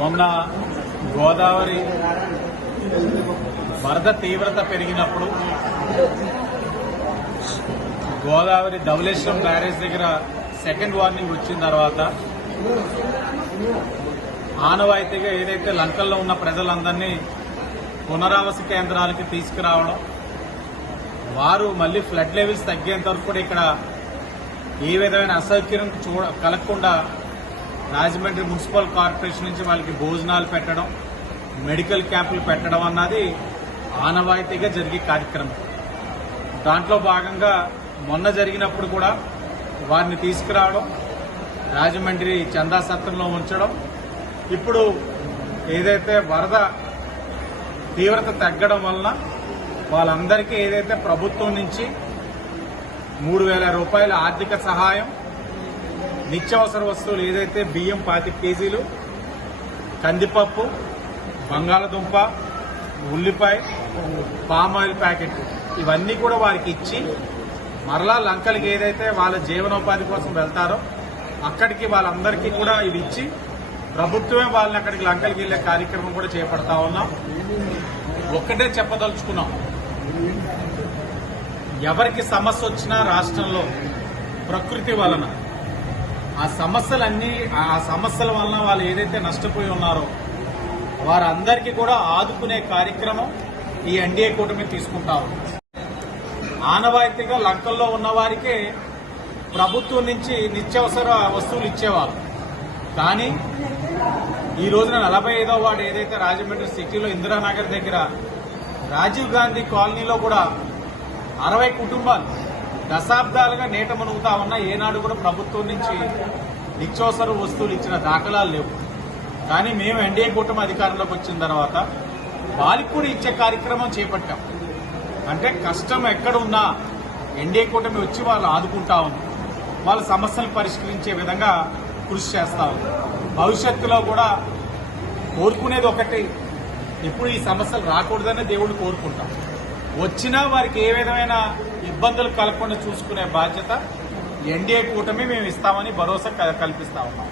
మొన్న గోదావరి వరద తీవ్రత పెరిగినప్పుడు గోదావరి ధవళేశ్వరం బ్యారేజ్ దగ్గర సెకండ్ వార్నింగ్ వచ్చిన తర్వాత ఆనవాయితీగా ఏదైతే లంకల్లో ఉన్న ప్రజలందరినీ పునరావాస కేంద్రాలకి తీసుకురావడం, వారు మళ్లీ ఫ్లడ్ లెవెల్స్ తగ్గేంత వరకు కూడా ఇక్కడ ఏ విధమైన అసౌకర్యం కలగకుండా రాజమండ్రి మున్సిపల్ కార్పొరేషన్ నుంచి వాళ్ళకి భోజనాలు పెట్టడం, మెడికల్ క్యాంపులు పెట్టడం అన్నది ఆనవాయితీగా జరిగే కార్యక్రమం. దాంట్లో భాగంగా మొన్న జరిగినప్పుడు కూడా వారిని తీసుకురావడం, రాజమండ్రి చందా సత్రంలో ఉంచడం, ఇప్పుడు ఏదైతే వరద తీవ్రత తగ్గడం వలన వాళ్ళందరికీ ఏదైతే ప్రభుత్వం నుంచి 3,000 రూపాయల ఆర్థిక సహాయం, నిత్యావసర వస్తువులు ఏదైతే బియ్యం 25 కేజీలు, కందిపప్పు, బంగాళదుంప, ఉల్లిపాయ, పామాయిల్ ప్యాకెట్ ఇవన్నీ కూడా వారికి ఇచ్చి మరలా లంకలకి ఏదైతే వాళ్ళ జీవనోపాధి కోసం వెళ్తారో అక్కడికి వాళ్ళందరికీ కూడా ఇవి ఇచ్చి ప్రభుత్వమే వాళ్ళని అక్కడికి లంకలకి వెళ్లే కార్యక్రమం కూడా చేపడతా ఉన్నాం. ఒక్కటే చెప్పదలుచుకున్నాం, ఎవరికి సమస్య వచ్చినా రాష్ట్రంలో ప్రకృతి వలన ఆ సమస్యల వలన వాళ్ళు ఏదైతే నష్టపోయి ఉన్నారో వారందరికీ కూడా ఆదుకునే కార్యక్రమం ఈ ఎన్డీఏ కూటమి తీసుకుంటా ఉంది. ఆనవాయితీగా లంకల్లో ఉన్న వారికే ప్రభుత్వం నుంచి నిత్యావసర వస్తువులు ఇచ్చేవారు. కానీ ఈ రోజున 45వ వార్డు ఏదైతే రాజమండ్రి సిటీలో ఇందిరానగర్ దగ్గర రాజీవ్ గాంధీ కాలనీలో కూడా 60 కుటుంబాలు దశాబ్దాలుగా నీట మునుగుతా ఉన్నా ఏనాడు కూడా ప్రభుత్వం నుంచి నిత్యావసర వస్తువులు ఇచ్చిన దాఖలాలు లేవు. కానీ మేము ఎన్డీఏ కూటమి అధికారంలోకి వచ్చిన తర్వాత వాళ్ళకి కూడా ఇచ్చే కార్యక్రమం చేపట్టాం. అంటే కష్టం ఎక్కడ ఉన్నా ఎన్డీఏ కూటమి వచ్చి వాళ్ళు ఆదుకుంటా ఉంది, వాళ్ళ సమస్యలు పరిష్కరించే విధంగా కృషి చేస్తా ఉంది. భవిష్యత్తులో కూడా కోరుకునేది ఒకటి, ఇప్పుడు ఈ సమస్యలు రాకూడదని దేవుడు కోరుకుంటాం. వచ్చినా వారికి ఏ విధమైన ఇబ్బందులు కలగకుండా చూసుకునే బాధ్యత ఎన్డీఏ కూటమి మేము ఇస్తామని భరోసా కల్పిస్తా ఉన్నాం.